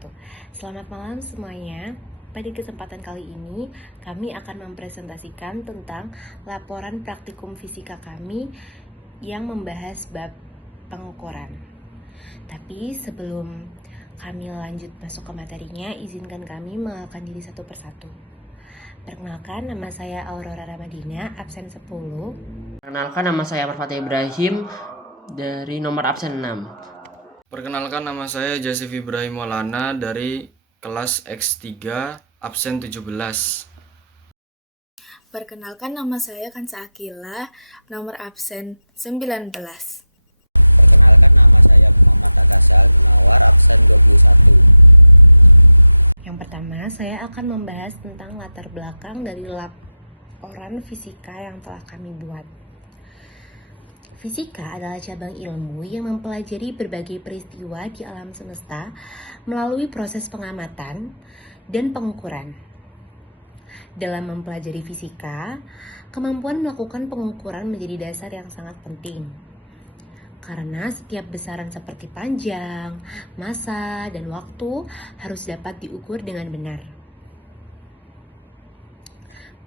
wabarakatuh. Selamat malam semuanya. Pada kesempatan kali ini, kami akan mempresentasikan tentang laporan praktikum fisika kami yang membahas bab pengukuran. Tapi sebelum kami lanjut masuk ke materinya, izinkan kami mengenalkan diri satu persatu. Perkenalkan, nama saya Aurora Ramadina, absen 10. Perkenalkan, nama saya Farfatih Ibrahim dari nomor absen 6. Perkenalkan, nama saya Jasif Ibrahim Maulana dari kelas X3 absen 17. Perkenalkan, nama saya Kansa Akila, nomor absen 19. Perkenalkan, nama saya Muhammad Akasa Al-Munawar, absen 21. Yang pertama, saya akan membahas tentang latar belakang dari laporan fisika yang telah kami buat. Fisika adalah cabang ilmu yang mempelajari berbagai peristiwa di alam semesta melalui proses pengamatan dan pengukuran. Dalam mempelajari fisika, kemampuan melakukan pengukuran menjadi dasar yang sangat penting. Karena setiap besaran seperti panjang, massa, dan waktu harus dapat diukur dengan benar.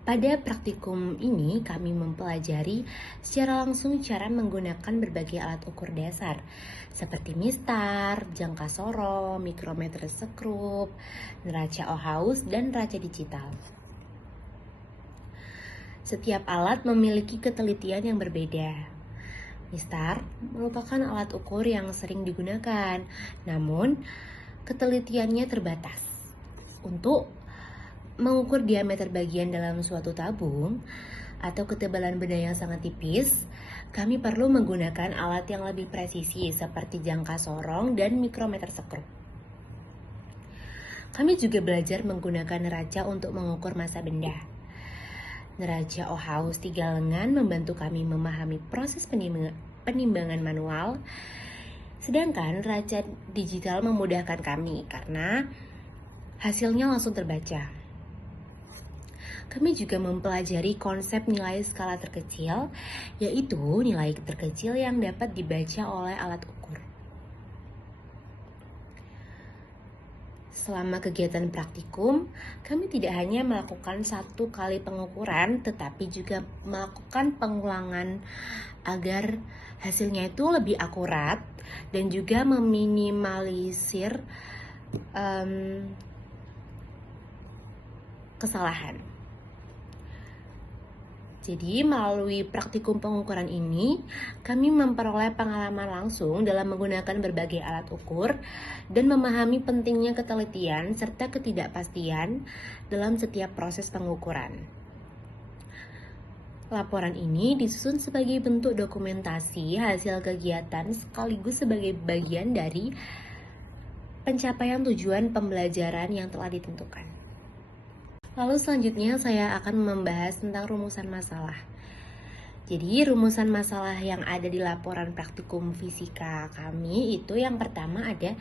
Pada praktikum ini, kami mempelajari secara langsung cara menggunakan berbagai alat ukur dasar seperti mistar, jangka sorong, mikrometer sekrup, neraca Ohaus, dan neraca digital. Setiap alat memiliki ketelitian yang berbeda. Mistar merupakan alat ukur yang sering digunakan, namun ketelitiannya terbatas. Untuk mengukur diameter bagian dalam suatu tabung atau ketebalan benda yang sangat tipis, kami perlu menggunakan alat yang lebih presisi seperti jangka sorong dan mikrometer sekrup. Kami juga belajar menggunakan neraca untuk mengukur massa benda. Neraca Ohaus 3 lengan membantu kami memahami proses penimbangan manual, sedangkan neraca digital memudahkan kami karena hasilnya langsung terbaca. Kami juga mempelajari konsep nilai skala terkecil, yaitu nilai terkecil yang dapat dibaca oleh alat ukur. Selama kegiatan praktikum, kami tidak hanya melakukan 1 kali pengukuran, tetapi juga melakukan pengulangan agar hasilnya itu lebih akurat dan juga meminimalisir kesalahan. Jadi melalui praktikum pengukuran ini, kami memperoleh pengalaman langsung dalam menggunakan berbagai alat ukur dan memahami pentingnya ketelitian serta ketidakpastian dalam setiap proses pengukuran. Laporan ini disusun sebagai bentuk dokumentasi hasil kegiatan sekaligus sebagai bagian dari pencapaian tujuan pembelajaran yang telah ditentukan. Lalu selanjutnya saya akan membahas tentang rumusan masalah. Jadi rumusan masalah yang ada di laporan praktikum fisika kami itu yang pertama ada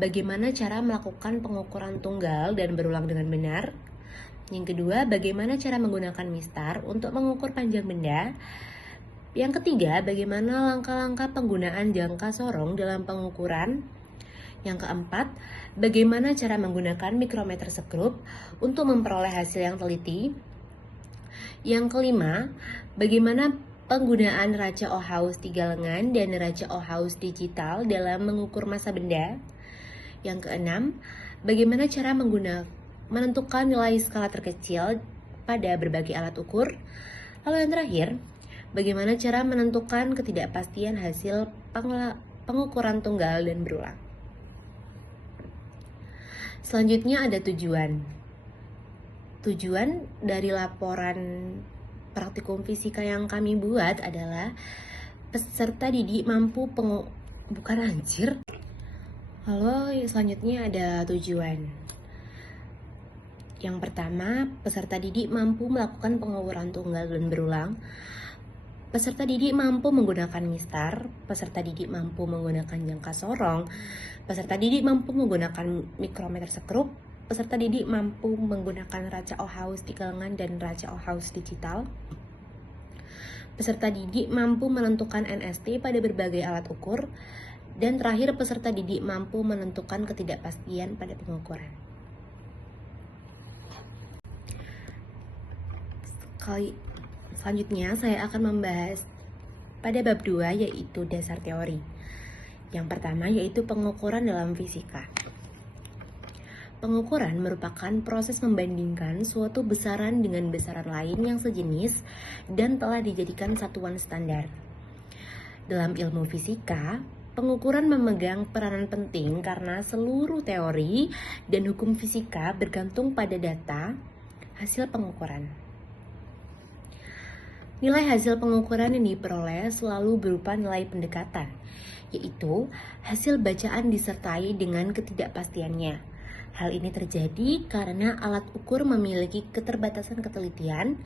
bagaimana cara melakukan pengukuran tunggal dan berulang dengan benar. Yang kedua, bagaimana cara menggunakan mistar untuk mengukur panjang benda. Yang ketiga, bagaimana langkah-langkah penggunaan jangka sorong dalam pengukuran. Yang keempat, bagaimana cara menggunakan mikrometer sekrup untuk memperoleh hasil yang teliti. Yang kelima, bagaimana penggunaan neraca Ohaus 3 lengan dan neraca Ohaus digital dalam mengukur massa benda. Yang keenam, bagaimana cara menentukan nilai skala terkecil pada berbagai alat ukur. Lalu yang terakhir, bagaimana cara menentukan ketidakpastian hasil pengukuran tunggal dan berulang. Selanjutnya ada tujuan. Tujuan dari laporan praktikum fisika yang kami buat adalah peserta didik mampu Lalu selanjutnya ada tujuan. Yang pertama, peserta didik mampu melakukan pengukuran tunggal dan berulang. Peserta didik mampu menggunakan mistar, peserta didik mampu menggunakan jangka sorong, peserta didik mampu menggunakan mikrometer sekrup, peserta didik mampu menggunakan neraca Ohaus 3 lengan dan neraca Ohaus digital. Peserta didik mampu menentukan NST pada berbagai alat ukur, Dan terakhir, peserta didik mampu menentukan ketidakpastian pada pengukuran. Selanjutnya saya akan membahas pada bab 2, yaitu dasar teori. Yang pertama yaitu pengukuran dalam fisika. Pengukuran merupakan proses membandingkan suatu besaran dengan besaran lain yang sejenis dan telah dijadikan satuan standar. Dalam ilmu fisika, pengukuran memegang peranan penting karena seluruh teori dan hukum fisika bergantung pada data hasil pengukuran. Nilai hasil pengukuran yang diperoleh selalu berupa nilai pendekatan, yaitu hasil bacaan disertai dengan ketidakpastiannya. Hal ini terjadi karena alat ukur memiliki keterbatasan ketelitian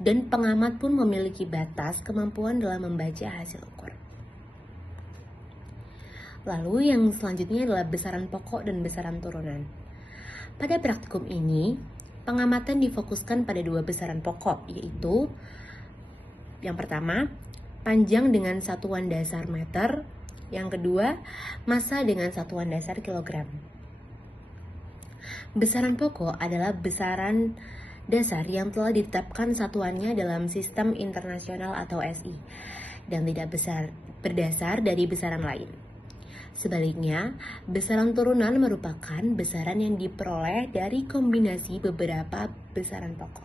dan pengamat pun memiliki batas kemampuan dalam membaca hasil ukur. Lalu yang selanjutnya adalah besaran pokok dan besaran turunan. Pada praktikum ini, pengamatan difokuskan pada 2 besaran pokok, yaitu yang pertama, panjang dengan satuan dasar meter, yang kedua, massa dengan satuan dasar kilogram. Besaran pokok adalah besaran dasar yang telah ditetapkan satuannya dalam sistem internasional atau SI dan tidak berdasar dari besaran lain. Sebaliknya, besaran turunan merupakan besaran yang diperoleh dari kombinasi beberapa besaran pokok.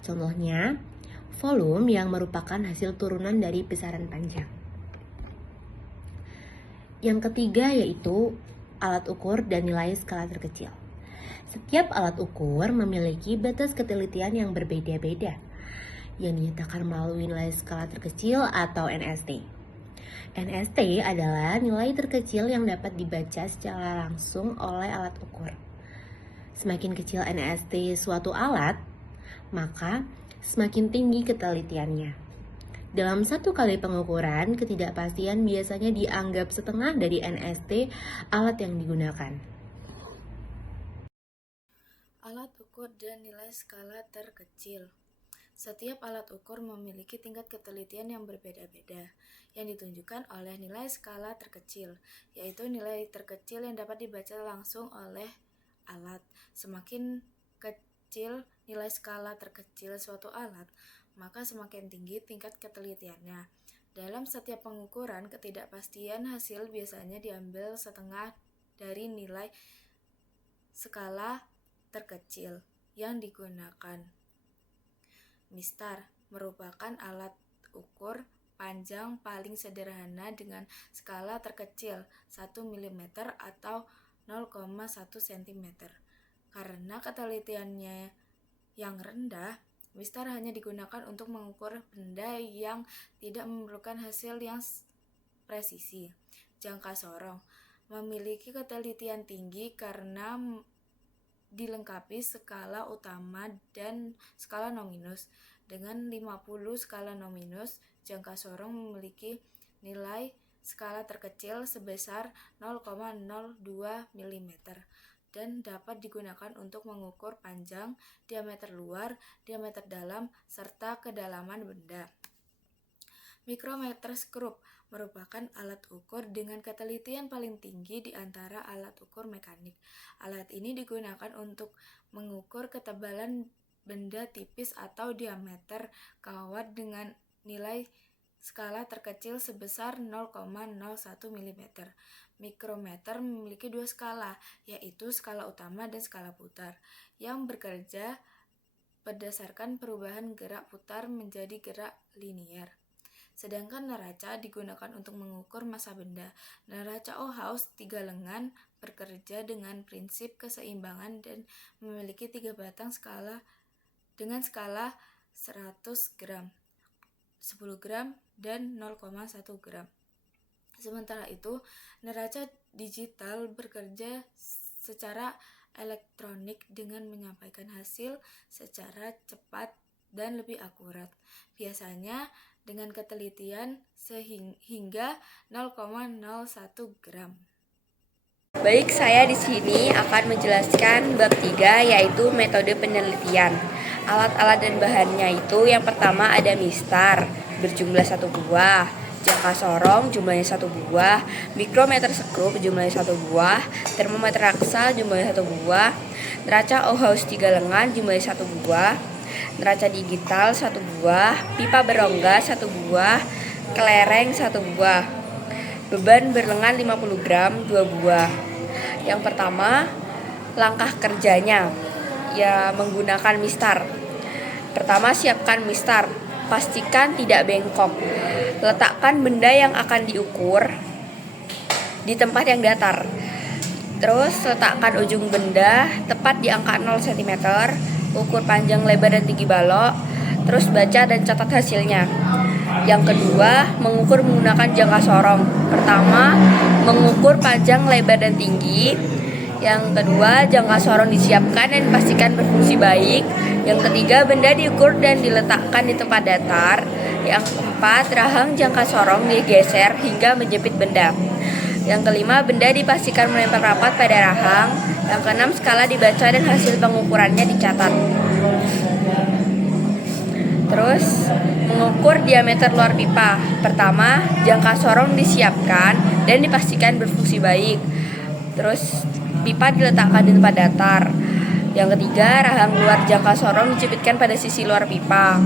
Contohnya, volume yang merupakan hasil turunan dari besaran panjang. Yang ketiga yaitu alat ukur dan nilai skala terkecil. Setiap alat ukur memiliki batas ketelitian yang berbeda-beda, yang dinyatakan melalui nilai skala terkecil atau NST. NST adalah nilai terkecil yang dapat dibaca secara langsung oleh alat ukur. Semakin kecil NST suatu alat, maka semakin tinggi ketelitiannya. Dalam satu kali pengukuran, ketidakpastian biasanya dianggap setengah dari NST alat yang digunakan. Alat ukur dan nilai skala terkecil. Setiap alat ukur memiliki tingkat ketelitian yang berbeda-beda, yang ditunjukkan oleh nilai skala terkecil, yaitu nilai terkecil yang dapat dibaca langsung oleh alat. Semakin kecil nilai skala terkecil suatu alat, maka semakin tinggi tingkat ketelitiannya. Dalam setiap pengukuran, ketidakpastian hasil biasanya diambil setengah dari nilai skala terkecil yang digunakan. Mistar merupakan alat ukur panjang paling sederhana dengan skala terkecil 1 mm atau 0,1 cm. Karena ketelitiannya yang rendah, mistar hanya digunakan untuk mengukur benda yang tidak memerlukan hasil yang presisi. Jangka sorong memiliki ketelitian tinggi karena dilengkapi skala utama dan skala nominus. Dengan 50 skala nominus, jangka sorong memiliki nilai skala terkecil sebesar 0,02 mm dan dapat digunakan untuk mengukur panjang, diameter luar, diameter dalam, serta kedalaman benda. Mikrometroskop merupakan alat ukur dengan ketelitian paling tinggi di antara alat ukur mekanik. Alat ini digunakan untuk mengukur ketebalan benda tipis atau diameter kawat dengan nilai skala terkecil sebesar 0,01 mm. Mikrometer memiliki 2 skala, yaitu skala utama dan skala putar, yang bekerja berdasarkan perubahan gerak putar menjadi gerak linier. Sedangkan neraca digunakan untuk mengukur massa benda. Neraca Ohaus 3 lengan bekerja dengan prinsip keseimbangan dan memiliki 3 batang skala dengan skala 100 gram, 10 gram, dan 0,1 gram. Sementara itu, neraca digital bekerja secara elektronik dengan menyampaikan hasil secara cepat dan lebih akurat. Biasanya dengan ketelitian hingga 0,01 gram. Baik, saya di sini akan menjelaskan bab 3 yaitu metode penelitian. Alat-alat dan bahannya itu yang pertama ada mistar berjumlah 1 buah. jangka sorong jumlahnya 1 buah, mikrometer sekrup jumlahnya 1 buah, termometer raksa jumlahnya 1 buah, neraca Ohaus 3 lengan jumlahnya 1 buah, neraca digital 1 buah, pipa berongga 1 buah, kelereng 1 buah, beban berlengan 50 gram 2 buah. Yang pertama, langkah kerjanya ya menggunakan mistar. Pertama, siapkan mistar. Pastikan tidak bengkok. Letakkan benda yang akan diukur di tempat yang datar. Terus letakkan ujung benda tepat di angka 0 cm. Ukur panjang, lebar, dan tinggi balok. Terus baca dan catat hasilnya. Yang kedua, mengukur menggunakan jangka sorong. Pertama, mengukur panjang, lebar, dan tinggi. Yang kedua, jangka sorong disiapkan dan dipastikan berfungsi baik. Yang ketiga, benda diukur dan diletakkan di tempat datar. Yang keempat, rahang jangka sorong digeser hingga menjepit benda. Yang kelima, benda dipastikan menempel rapat pada rahang. Yang keenam, skala dibaca dan hasil pengukurannya dicatat. Terus, mengukur diameter luar pipa. Pertama, jangka sorong disiapkan dan dipastikan berfungsi baik. Terus, pipa diletakkan di tempat datar. Yang ketiga, rahang luar jangka sorong dijepitkan pada sisi luar pipa.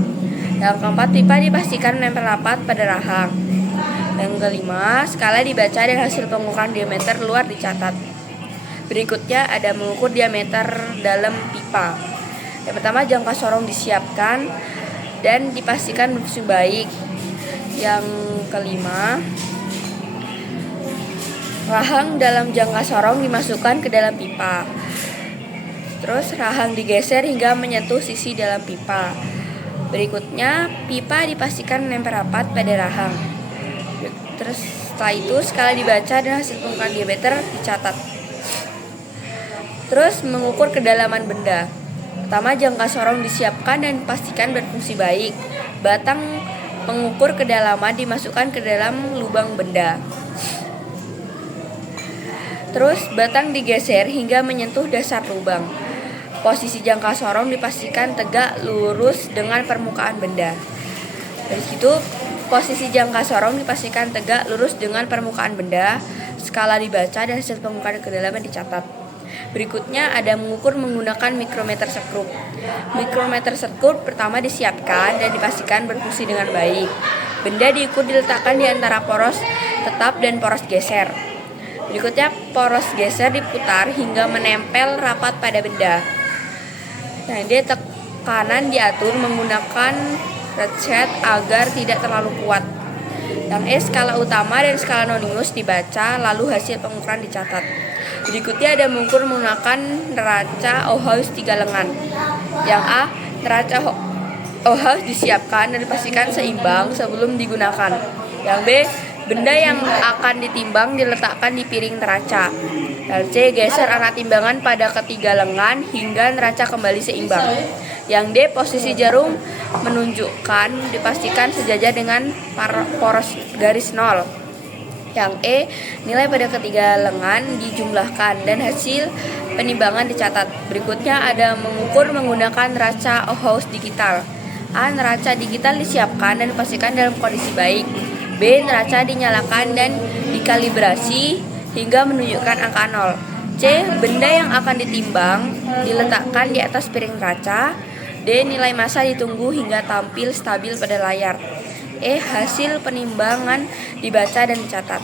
Yang keempat, pipa dipastikan menempel rapat pada rahang. Yang kelima, skala dibaca dan hasil pengukuran diameter luar dicatat. Berikutnya ada mengukur diameter dalam pipa. Yang pertama, jangka sorong disiapkan dan dipastikan berfungsi baik. Yang kelima, rahang dalam jangka sorong dimasukkan ke dalam pipa. Terus rahang digeser hingga menyentuh sisi dalam pipa. Berikutnya, pipa dipastikan menempel rapat pada rahang. Terus setelah itu, skala dibaca dan hasil pengukuran diameter dicatat. Terus mengukur kedalaman benda. Pertama, jangka sorong disiapkan dan dipastikan berfungsi baik. Batang pengukur kedalaman dimasukkan ke dalam lubang benda. Terus batang digeser hingga menyentuh dasar lubang. Posisi jangka sorong dipastikan tegak lurus dengan permukaan benda. Dari situ, posisi jangka sorong dipastikan tegak lurus dengan permukaan benda. Skala dibaca dan hasil pengukuran kedalaman dicatat. Berikutnya ada mengukur menggunakan mikrometer sekrup. Mikrometer sekrup pertama disiapkan dan dipastikan berfungsi dengan baik. Benda diukur diletakkan di antara poros tetap dan poros geser. Berikutnya, poros geser diputar hingga menempel rapat pada benda. Nah, tekanan diatur menggunakan ratchet agar tidak terlalu kuat. Yang skala utama dan skala nonius dibaca, lalu hasil pengukuran dicatat. Berikutnya ada mengukur menggunakan neraca Ohaus 3 lengan. Yang A, neraca Ohaus disiapkan dan dipastikan seimbang sebelum digunakan. Yang B, benda yang akan ditimbang diletakkan di piring neraca. Yang C, geser arah timbangan pada ketiga lengan hingga neraca kembali seimbang. Yang D, posisi jarum menunjukkan dipastikan sejajar dengan poros garis 0. Yang E, nilai pada ketiga lengan dijumlahkan dan hasil penimbangan dicatat. Berikutnya ada mengukur menggunakan neraca Ohaus digital. A, neraca digital disiapkan dan dipastikan dalam kondisi baik. B, neraca dinyalakan dan dikalibrasi hingga menunjukkan angka 0. C, benda yang akan ditimbang diletakkan di atas piring neraca. D, nilai massa ditunggu hingga tampil stabil pada layar. E, hasil penimbangan dibaca dan dicatat.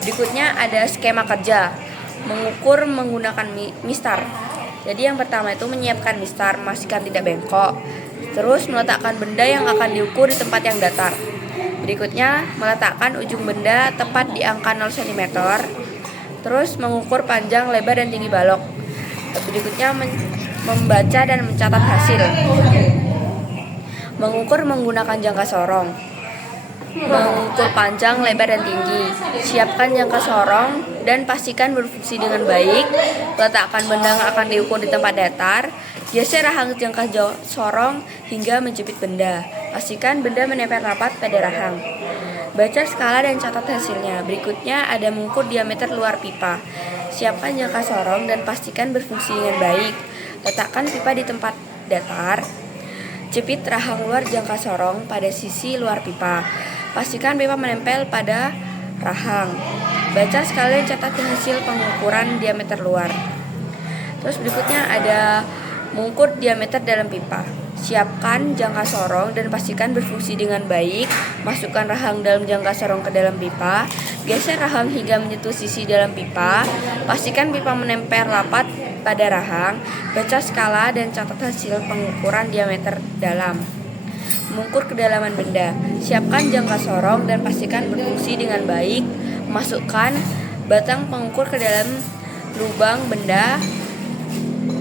Berikutnya ada skema kerja. Mengukur menggunakan mistar. Jadi yang pertama itu menyiapkan mistar, memastikan tidak bengkok. Terus meletakkan benda yang akan diukur di tempat yang datar. Berikutnya, meletakkan ujung benda tepat di angka 0 cm. Terus mengukur panjang, lebar, dan tinggi balok. Berikutnya, membaca dan mencatat hasil. Mengukur menggunakan jangka sorong. Mengukur panjang, lebar, dan tinggi. Siapkan jangka sorong dan pastikan berfungsi dengan baik. Letakkan benda yang akan diukur di tempat datar. Geser rahang jangka sorong hingga menjepit benda. Pastikan benda menempel rapat pada rahang. Baca skala dan catat hasilnya. Berikutnya ada mengukur diameter luar pipa. Siapkan jangka sorong dan pastikan berfungsi dengan baik. Letakkan pipa di tempat datar. Jepit rahang luar jangka sorong pada sisi luar pipa. pastikan pipa menempel pada rahang. Baca sekalian catat hasil pengukuran diameter luar. Terus berikutnya ada mengukur diameter dalam pipa. Siapkan jangka sorong dan pastikan berfungsi dengan baik. Masukkan rahang dalam jangka sorong ke dalam pipa. Geser rahang hingga menyentuh sisi dalam pipa. Pastikan pipa menempel rapat pada rahang. Baca skala dan catat hasil pengukuran diameter dalam. Mengukur kedalaman benda. Siapkan jangka sorong dan pastikan berfungsi dengan baik. Masukkan batang pengukur ke dalam lubang benda.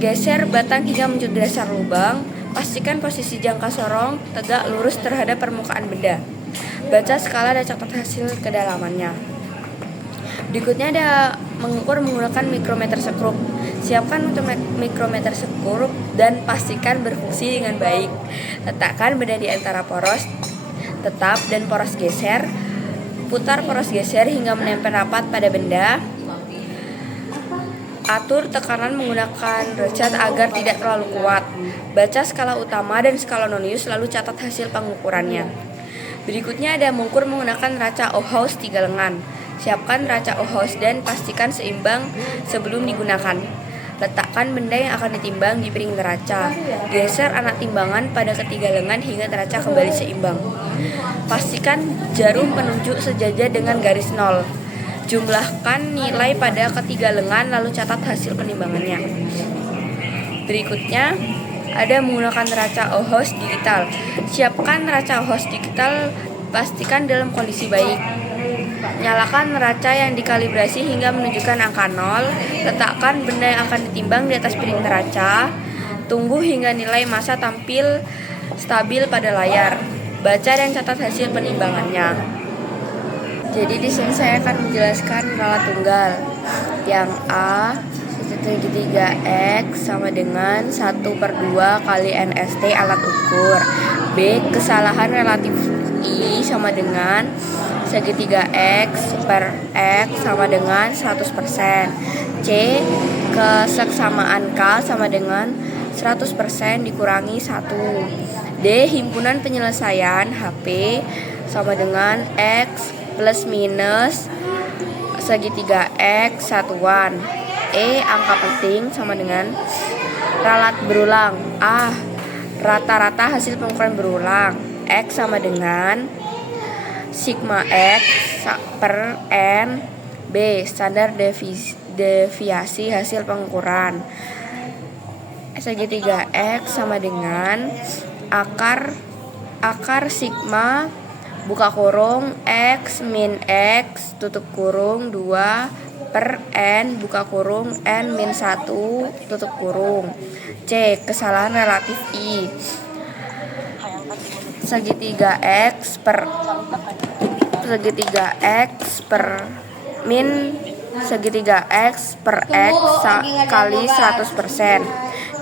Geser batang hingga menyentuh dasar lubang. Pastikan posisi jangka sorong tegak lurus terhadap permukaan benda. Baca skala dan catat hasil kedalamannya. Berikutnya ada mengukur menggunakan mikrometer skrup. Siapkan mikrometer skrup dan pastikan berfungsi dengan baik. Letakkan benda di antara poros tetap dan poros geser. Putar poros geser hingga menempel rapat pada benda. Atur tekanan menggunakan rocat agar tidak terlalu kuat. Baca skala utama dan skala nonius lalu catat hasil pengukurannya. Berikutnya ada mengukur menggunakan raca Ohaus 3 lengan. Siapkan raca Ohaus dan pastikan seimbang sebelum digunakan. Letakkan benda yang akan ditimbang di piring neraca. Geser anak timbangan pada ketiga lengan hingga neraca kembali seimbang. Pastikan jarum penunjuk sejajar dengan garis 0. Jumlahkan nilai pada ketiga lengan lalu catat hasil penimbangannya. Berikutnya ada menggunakan raca Ohaus digital. Siapkan raca Ohaus digital, pastikan dalam kondisi baik. Nyalakan neraca yang dikalibrasi hingga menunjukkan angka 0. Letakkan benda yang akan ditimbang di atas piring neraca. Tunggu hingga nilai massa tampil stabil pada layar. Baca dan catat hasil penimbangannya. Jadi di sini saya akan menjelaskan ralat tunggal. Yang A, segitiga X sama dengan 1/2 kali NST alat ukur. B, kesalahan relatif I sama dengan segitiga X per X sama dengan 100%. C, keseksamaan K sama dengan 100% dikurangi 1. D, himpunan penyelesaian HP sama dengan X plus minus segitiga X satuan. E, angka puting sama dengan ralat berulang. A, rata-rata hasil pengukuran berulang. X sama dengan sigma X per N. B, standar deviasi hasil pengukuran. Segitiga X sama dengan akar sigma buka kurung X min X tutup kurung 2 per N buka kurung N min 1 tutup kurung. C, kesalahan relatif I. Segitiga X per min segitiga X per X kali 100%.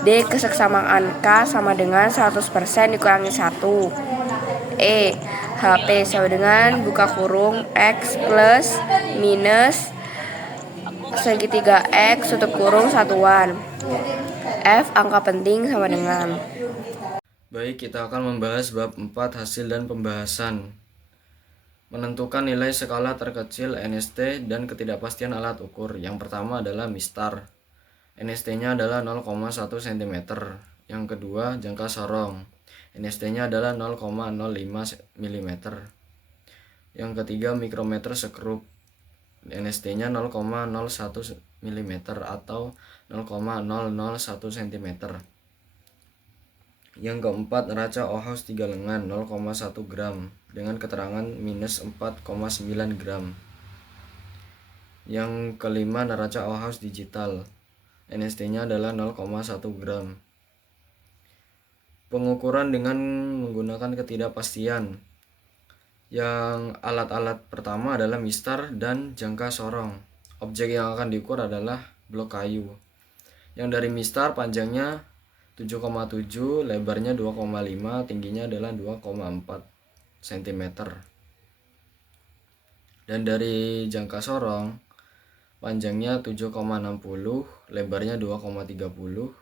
D, keseksamaan K sama dengan 100% dikurangi 1. E, HP sama dengan buka kurung X plus minus segitiga X tutup kurung satuan. F, angka penting sama dengan. Baik, kita akan membahas bab 4 hasil dan pembahasan. Menentukan nilai skala terkecil NST dan ketidakpastian alat ukur. Yang pertama adalah mistar. NST-nya adalah 0,1 cm. Yang kedua, jangka sorong. NST-nya adalah 0,05 mm. Yang ketiga, mikrometer skrup. NST-nya 0,01 mm atau 0,001 cm. Yang keempat, neraca Ohaus 3 lengan 0,1 gram dengan keterangan minus 4,9 gram. Yang kelima, neraca Ohaus digital. NST-nya adalah 0,1 gram. Pengukuran dengan menggunakan ketidakpastian. Yang alat-alat pertama adalah mistar dan jangka sorong. Objek yang akan diukur adalah blok kayu. Yang dari mistar panjangnya 7,7, lebarnya 2,5, tingginya adalah 2,4 cm. Dan dari jangka sorong panjangnya 7,60, lebarnya 2,30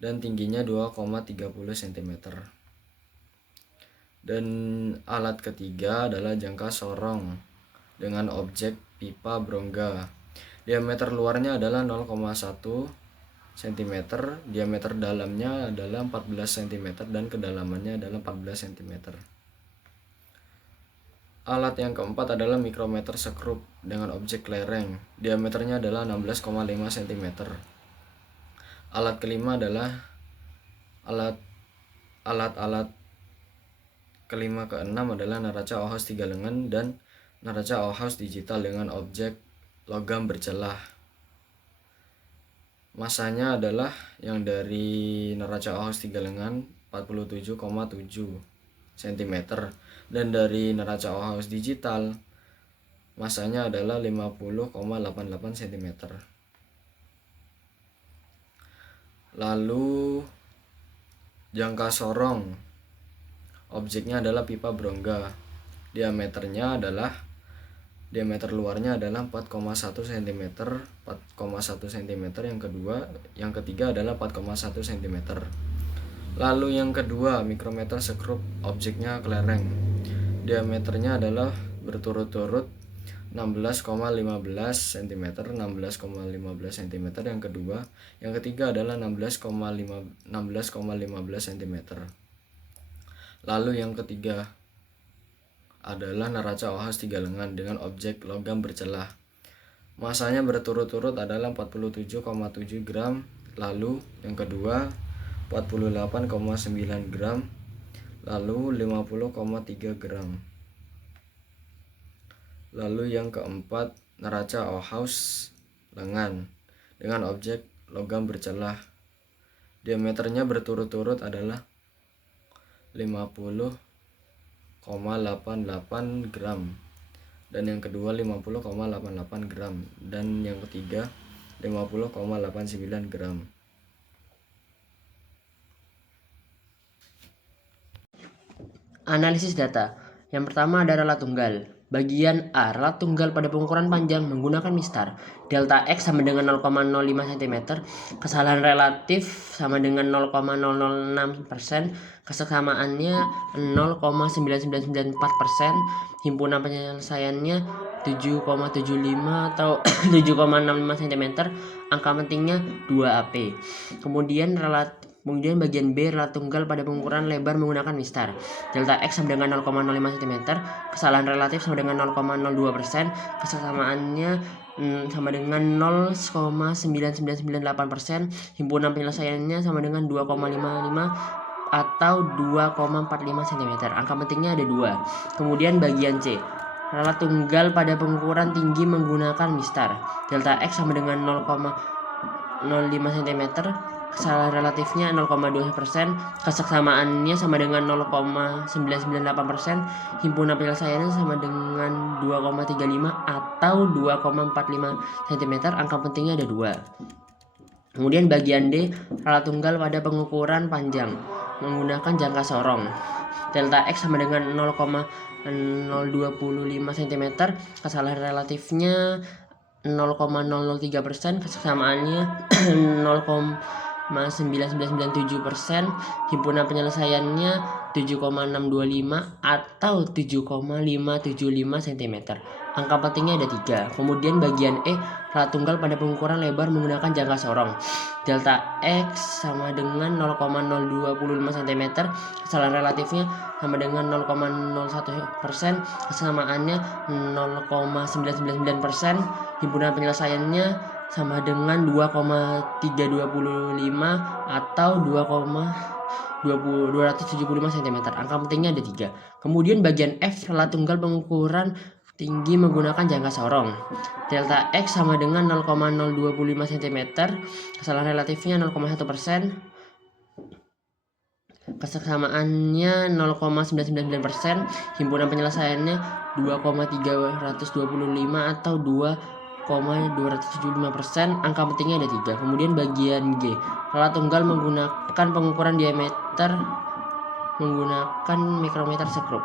dan tingginya 2,30 cm. Dan alat ketiga adalah jangka sorong dengan objek pipa berongga. Diameter luarnya adalah 0,1 cm, diameter dalamnya adalah 14 cm dan kedalamannya adalah 14 cm. Alat yang keempat adalah mikrometer sekrup dengan objek lereng. Diameternya adalah 16,5 cm. Alat kelima adalah alat kelima keenam adalah neraca Ohaus 3 lengan dan neraca Ohaus digital dengan objek logam bercelah. Masanya adalah yang dari neraca Ohaus 3 lengan 47,7 cm dan dari neraca Ohaus digital masanya adalah 50,88 cm. Lalu jangka sorong, objeknya adalah pipa berongga. Diameter luarnya adalah 4,1 cm, 4,1 cm yang ketiga adalah 4,1 cm. Lalu yang kedua, mikrometer sekrup, objeknya kelereng. Diameternya adalah berturut-turut 16,15 cm, 16,15 cm yang ketiga adalah 16,15 cm. Lalu yang ketiga adalah neraca Ohaus 3 lengan dengan objek logam bercelah. Masanya berturut-turut adalah 47,7 gram. Lalu yang kedua 48,9 gram. Lalu 50,3 gram. Lalu yang keempat neraca Ohaus lengan dengan objek logam bercelah. Diameternya berturut-turut adalah 50,88 gram dan yang kedua 50,88 gram dan yang ketiga 50,89 gram. Analisis data. Yang pertama ada relat tunggal. Bagian A, relat tunggal pada pengukuran panjang menggunakan mistar. Delta X sama dengan 0,05 cm. Kesalahan relatif sama dengan 0,006%. Keseksamaannya 0,9994%. Himpunan penyelesaiannya 7,75 atau 7,65 cm. Angka pentingnya 2 AP. Kemudian bagian B, relat tunggal pada pengukuran lebar menggunakan mistar. Delta X sama dengan 0,05 cm. Kesalahan relatif sama dengan 0,02%. Keseksamaannya sama dengan 0,9998%. Himpunan penyelesaiannya sama dengan 2,55 atau 2,45 cm. Angka pentingnya ada 2. Kemudian bagian C, relat tunggal pada pengukuran tinggi menggunakan mistar. Delta X sama dengan 0,05 cm. Kesalahan relatifnya 0,2%, keseksamaannya sama dengan 0,998%, himpunan penyelesaiannya sama dengan 2,35 atau 2,45 cm, angka pentingnya ada 2. Kemudian bagian D, relat tunggal pada pengukuran panjang menggunakan jangka sorong. Delta X sama dengan 0,025 cm, kesalahan relatifnya 0,003%, keseksamaannya 0,9997%, himpunan penyelesaiannya 7,625 atau 7,575 cm. Angka pentingnya ada 3. Kemudian bagian E, relat tunggal pada pengukuran lebar menggunakan jangka sorong. Delta X sama dengan 0,025 cm, kesalahan relatifnya sama dengan 0,01%, kesamaannya 0,999%, himpunan penyelesaiannya sama dengan 2,325 atau 275 cm. Angka pentingnya ada 3. Kemudian bagian F, relat tunggal pengukuran tinggi menggunakan jangka sorong. Delta X sama dengan 0,025 cm, kesalahan relatifnya 0,1%, keseksamaannya 0,999%, himpunan penyelesaiannya 2,325 atau 2,275%, angka pentingnya ada 3. Kemudian bagian G, relat tunggal menggunakan pengukuran diameter menggunakan mikrometer sekrup.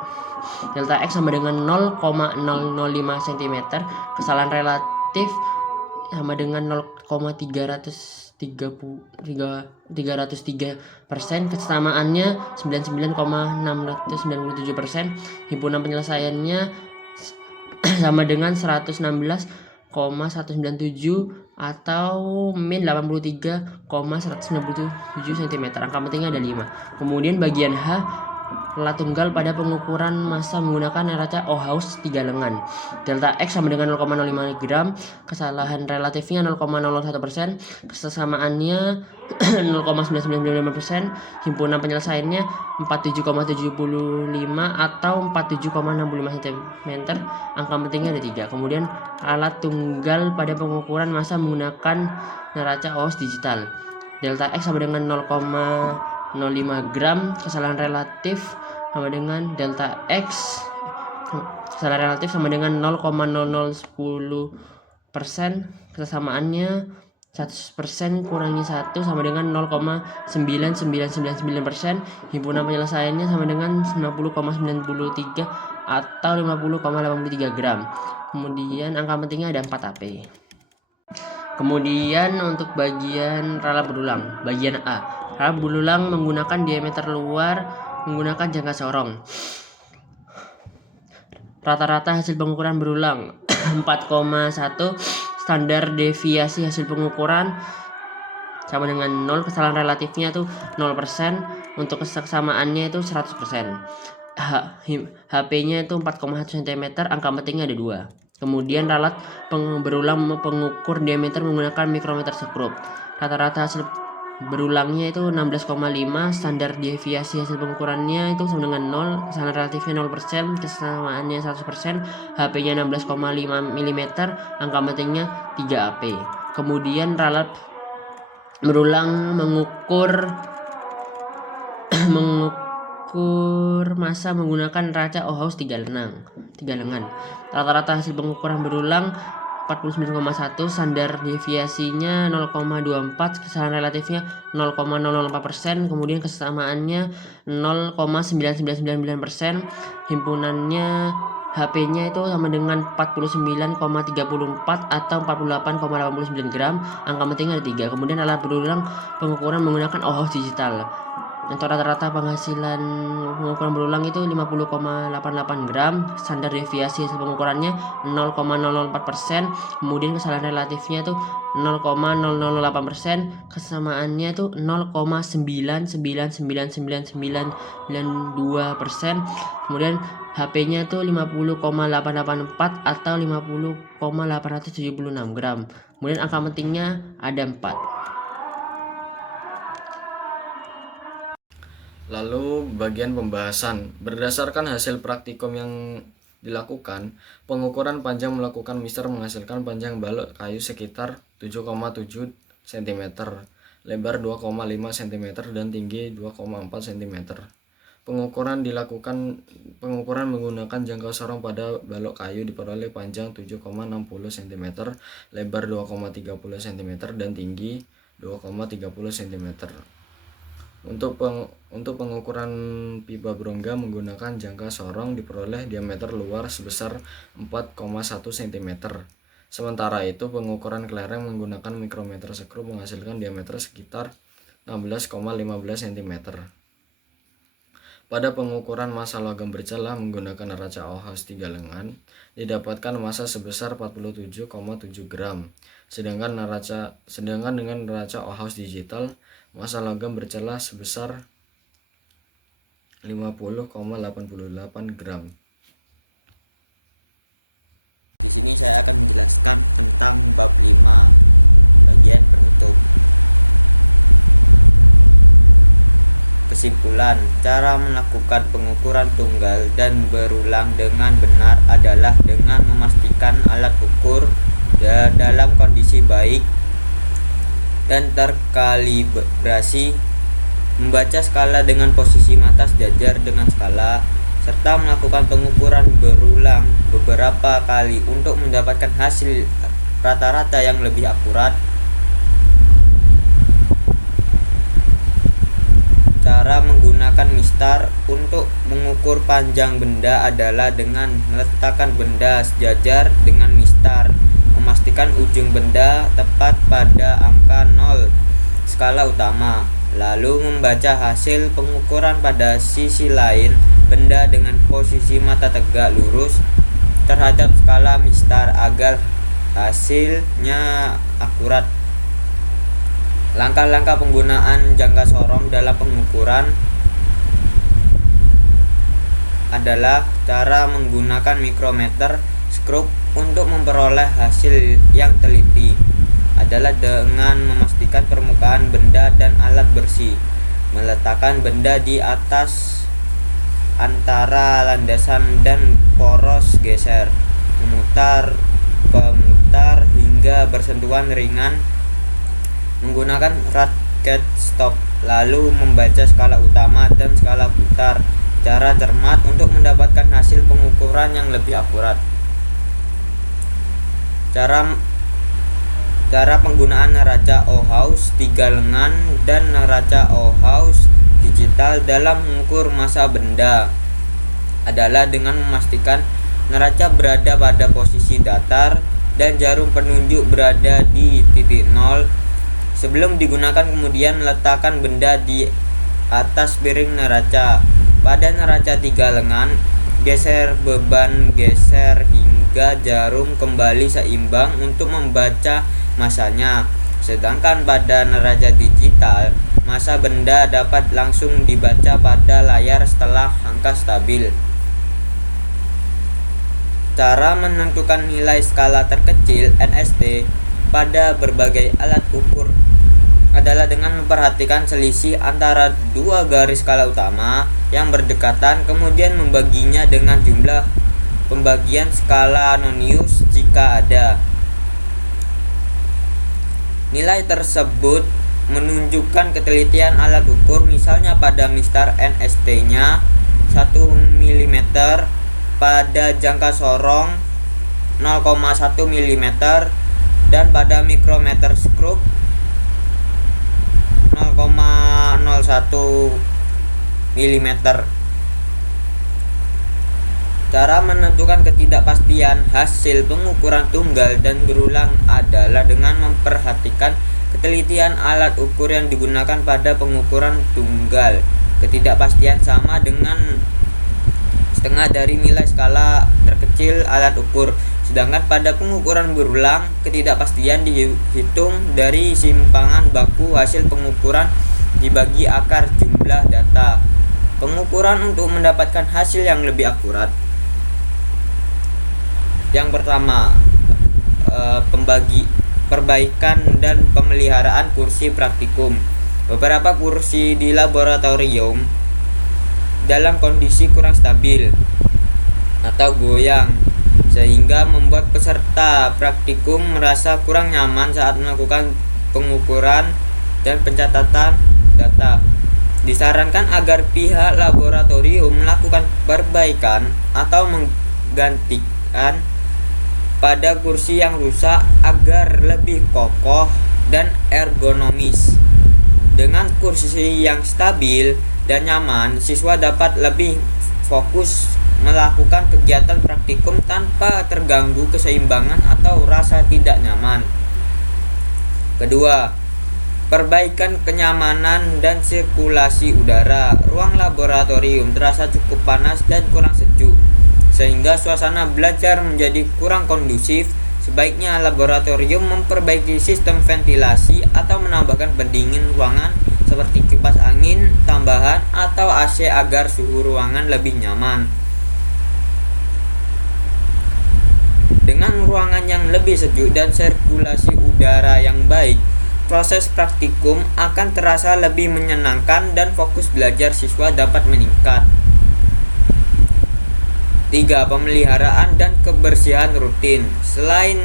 Delta X sama dengan 0,005 cm, kesalahan relatif sama dengan 0,303%, kesamaannya 99,697%, himpunan penyelesaiannya sama dengan 116,197 atau min 83,197 cm. Angka pentingnya ada 5. Kemudian bagian H, alat tunggal pada pengukuran massa menggunakan neraca Ohaus 3 lengan. Delta X sama dengan 0,05 gram, kesalahan relatifnya 0,01%, kesamaannya 0,9999%, himpunan penyelesaiannya 47,75 atau 47,65 cm. Angka pentingnya ada 3. Kemudian alat tunggal pada pengukuran massa menggunakan neraca Ohaus digital. Delta X sama dengan 0,05 gram, kesalahan relatif sama dengan delta X, kesalahan relatif sama dengan 0,0010%, kesamaannya 100% kurangi 1 sama dengan 0,9999%, himpunan penyelesaiannya sama dengan 90,93 atau 50,83 gram. Kemudian angka pentingnya ada 4 AP. Kemudian untuk bagian rala berulang, bagian A, rala berulang menggunakan diameter luar menggunakan jangka sorong. Rata-rata hasil pengukuran berulang 4,1, standar deviasi hasil pengukuran sama dengan 0, kesalahan relatifnya itu 0%, untuk kesamaannya itu 100%. HP-nya itu 4,1 cm, angka pentingnya ada 2. Kemudian ralat berulang pengukur diameter menggunakan mikrometer sekrup. Rata-rata hasil berulangnya itu 16,5, standar deviasi hasil pengukurannya itu sama dengan 0, kesalahan relatifnya 0%, kesamaannya 100%, HP-nya 16,5 mm, angka pentingnya 3 AP. Kemudian ralat berulang mengukur massa menggunakan neraca Ohaus 3 lengan. Rata-rata hasil pengukuran berulang 49,1, standar deviasinya 0,24, kesalahan relatifnya 0,004%, kemudian kesamaannya 0,9999%, himpunannya HP-nya itu sama dengan 49,34 atau 48,89 gram, angka pentingnya ada 3. Kemudian alat berulang pengukuran menggunakan Ohaus digital. Untuk rata-rata penghasilan pengukuran berulang itu 50,88 gram, standar deviasi hasil pengukurannya 0,004%, kemudian kesalahan relatifnya itu 0,008%, kesamaannya itu 0,999992%, kemudian HP-nya itu 50,884 atau 50,876 gram. Kemudian angka pentingnya ada 4. Lalu bagian pembahasan. Berdasarkan hasil praktikum yang dilakukan, pengukuran panjang melakukan mister menghasilkan panjang balok kayu sekitar 7,7 cm, lebar 2,5 cm dan tinggi 2,4 cm. Pengukuran menggunakan jangkau sorong pada balok kayu diperoleh panjang 7,60 cm, lebar 2,30 cm dan tinggi 2,30 cm. Untuk pengukuran pipa berongga menggunakan jangka sorong diperoleh diameter luar sebesar 4,1 cm. Sementara itu pengukuran kelereng menggunakan mikrometer sekrup menghasilkan diameter sekitar 16,15 cm. Pada pengukuran massa logam bercelah menggunakan neraca Ohaus 3 lengan didapatkan massa sebesar 47,7 gram. Sedangkan dengan neraca Ohaus digital massa logam bercelah sebesar 50,88 gram. Di sini saya akan menjelaskan tentang bab 5 bagian penutup. Kesimpulan, cara melakukan pengukuran tunggal dan berulang dengan benar adalah dengan memastikan alat ukur dalam kondisi baik dan terkalibrasi, membaca skala dengan posisi mata sejajar dengan skala, serta melakukan pengukuran berulang beberapa kali untuk mendapatkan hasil rata-rata yang lebih akurat. Cara menggunakan mistar untuk mengukur panjang benda adalah dengan meletakkan benda sejajar dengan mistar, memastikan ujung benda tepat pada angka 0 skala utama, lalu membaca hasil pengukuran pada sisi lain benda dengan posisi mata tegak lurus terhadap skala mistar agar hasilnya akurat. Langkah-langkah penggunaan jangka sorong dalam pengukuran adalah cara menggunakan mikrometer skrup untuk memperoleh hasil yang teliti adalah dengan memastikan permukaan benda dan alat bersih, meletakkan benda di atas antara landasan dan poros geser, pemutar hingga bersentuhan ringan menggunakan raket stop, lalu membaca skala utama dan skala putar secara cermat untuk mendapatkan hasil pengukuran yang lebih akurat. Cara penggunaan neraca Ohaus 3 lengan dan neraca Ohaus digital dalam mengukur massa benda adalah dengan memastikan neraca berada pada posisi datar dan jarum penunjuk berada di titik 0. Sebelum digunakan, kemudian letakkan benda di atas piring neraca. Pada neraca 3 lengan, geser beban geser hingga jarum kembali seimbang untuk membaca massanya. Sedangkan pada neraca digital, massa benda dapat langsung dibaca pada layar setelah angka stabil. Cara menentukan nilai skala terkecil NST pada berbagai alat ukur adalah dengan memperhatikan selisih antara dua garis skala utama yang berdekatan, kemudian membaginya dengan jumlah pembagian skala Nonius jika ada. Nilai tersebut menunjukkan ketelitian alat ukur, misalnya pada mistar NST-nya 1 mm, pada jangka sorong 0,1 mm, dan pada mikrometer skrup 0,01 mm. Cara menentukan ketidakpastian hasil pengukuran tunggal dan berulang adalah dengan memperhatikan ketelitian alat ukur yang digunakan pada pengukuran tunggal. Ketidakpastian sama dengan setengah dari nilai skala terkecil alat ukur. Sedangkan pada pengukuran berulang, ketidakpastian dihitung dari simpangan baku hasil pengukuran dibagi akar jumlah data pengukuran untuk mendapatkan hasil yang lebih akurat. Yang pertama, perbaikan dan pemeliharaan kursi praktikum. Beberapa kursi di laboratorium dalam kondisi kurang stabil atau goyang, sehingga membuat peserta praktikum merasa kurang nyaman saat melakukan pengukuran dan pencatatan data. Disarankan agar pihak laboratorium melakukan perbaikan atau menggantikan pada kursi yang rusak agar lebih kokoh dan ergonomis. Dengan kursi yang stabil dan nyaman, siswa dapat lebih fokus melakukan kegiatan praktikum tanpa terganggu keseimbangan atau rasa tidak nyaman. Kedua, perbaikan kenyamanan dan sirkulasi udara. Ruang laboratorium terasa cukup panas dan kurang sejuk, sehingga suasana belajar menjadi kurang kondusif. Sebaiknya laboratorium memperbaiki sistem ventilasi atau menambahkan pendingin ruangan seperti kipas angin tambahan atau AC agar suhu ruangan lebih nyaman. Dengan ruangan yang lebih sejuk dan sirkulasi udara yang baik, proses praktikum akan terasa lebih menyenangkan dan fokus belajar siswa dapat meningkat. 3. Pemeliharaan dan kebersihan rutin. Selain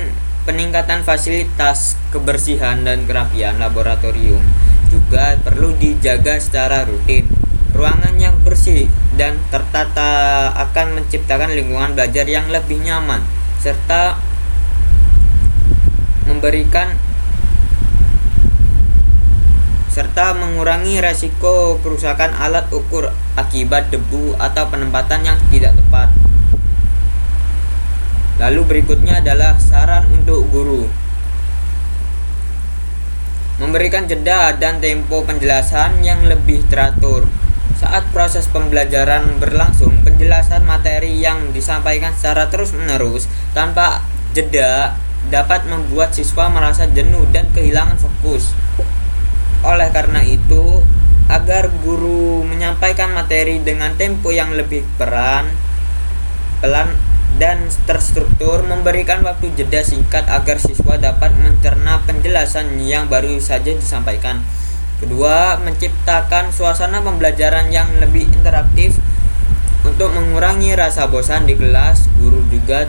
peningkatan fasilitas kebersihan dan kerapian laboratorium, juga perlu dijaga secara rutin. Ruangan yang bersih dan tertata akan menciptakan lingkungan belajar yang lebih nyaman serta mengurangi resiko kerusakan alat ukur akibat debu atau penempatan yang tidak tepat. Lalu berikutnya adalah saran untuk guru. Memberikan jeda dan tempo penjelasan yang lebih teratur. Saat proses pembelajaran berlangsung, penjelasan materi yang disampaikan secara terus-menerus tanpa jeda dapat membuat siswa merasa jenuh dan kehilangan fokus. Oleh karena itu, agar guru menyampaikan materi dengan tempo yang lebih pelan dan terstruktur, memberikan waktu jeda singkat agar siswa dapat mencerna penjelasan yang baru saja disampaikan. Kedua, menciptakan suasana pembelajaran yang lebih interaktif. Untuk mengurangi rasa bosan di kelas, guru juga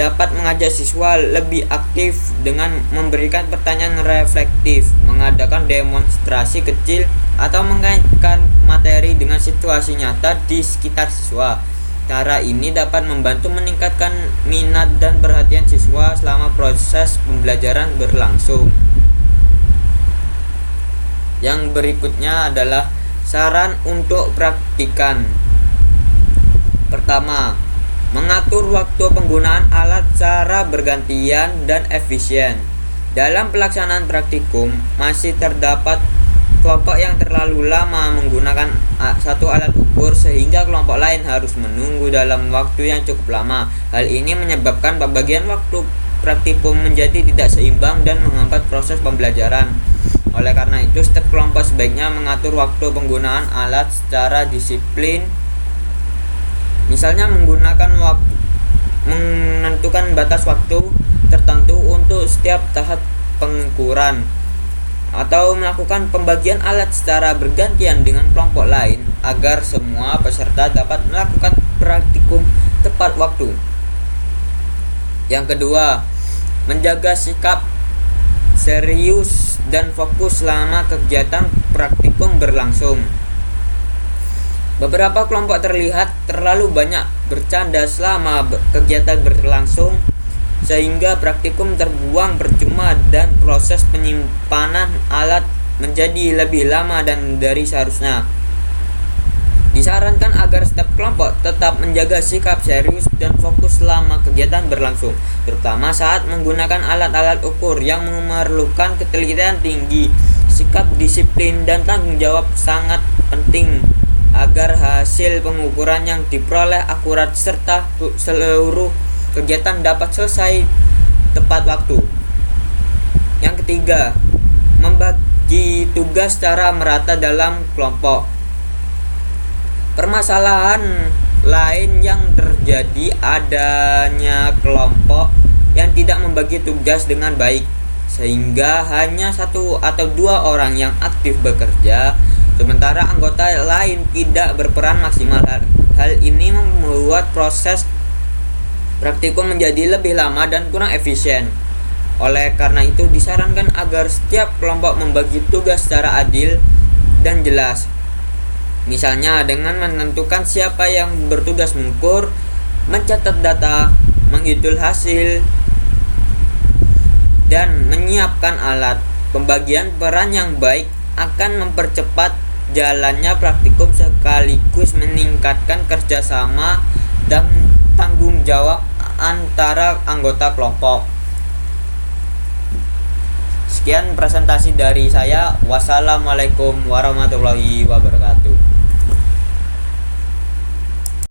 dapat mengajak siswa lebih aktif dengan memberikan pertanyaan reflektif, mengadakan demonstrasi kecil, atau mengaitkan materi dengan situasi nyata di sekitar siswa. Cara ini dapat membantu meningkatkan minat dan perhatian siswa selama proses pembelajaran berlangsung. Yang berikutnya adalah saran untuk praktikan. Pertama, mengatur waktu penggunaan alat secara bergantian dan efisien. Dalam pelaksanaan praktikum, masih terdapat kelompok yang terlalu lama menggunakan satu alat ukur sehingga kelompok lain harus menunggu dalam waktu yang cukup lama. Hal ini menyebabkan pembagian waktu praktikum menjadi tidak seimbang dan menghambat proses pembelajaran. Oleh karena itu, setiap kelompok sebaiknya mengatur waktu penggunaan alat secara disiplin. Misalnya menentukan batas waktu tertentu untuk setiap tahap pengukuran, atau melakukan pembagian alat secara bergantian dengan kelompok lain agar semua peserta dapat melakukan praktikum tepat waktu. Yang kedua, menjaga sikap serius dan fokus selama kegiatan praktikum berlangsung. Beberapa kelompok terlihat terlalu banyak bercanda selama kegiatan berlangsung sehingga praktikum terbuang percuma dan proses penyimpanan alat menjadi lebih lama dan dari seharusnya. Disarankan agar setiap kelompok tetap menjaga sikap serius dan fokus selama kegiatan berlangsung, terutama saat menggunakan alat-alat ukur yang memerlukan ketelitian tinggi. Sikap disiplin dan tanggung jawab sangat penting agar hasil pengukuran yang diperoleh akurat serta seluruh kegiatan dapat selesai tepat waktu. Yang ketiga, membagi tugas secara merata dalam kelompok. Permasalahan lain yang terjadi adanya kelompok yang tidak membagi tugas dengan baik, sehingga hanya satu atau dua orang yang aktif bekerja, sementara anggota lain tidak berperan maksimal. Hal ini membuat proses praktikum menjadi lebih lama dan kurang efisien. Oleh karena itu, disarankan agar setiap kelompok membagi tugas secara adil dan jelas. Misalnya dengan menentukan siapa yang bertugas mengukur, mencatat data, menghitung hasil, dan menyiapkan alat. Pembagian peran yang baik akan mempercepat jalannya praktikum sekaligus meningkatkan kerjasama dan tanggung jawab antara anggota kelompok. Sekian presentasi dari saya. Wassalamualaikum warahmatullahi wabarakatuh.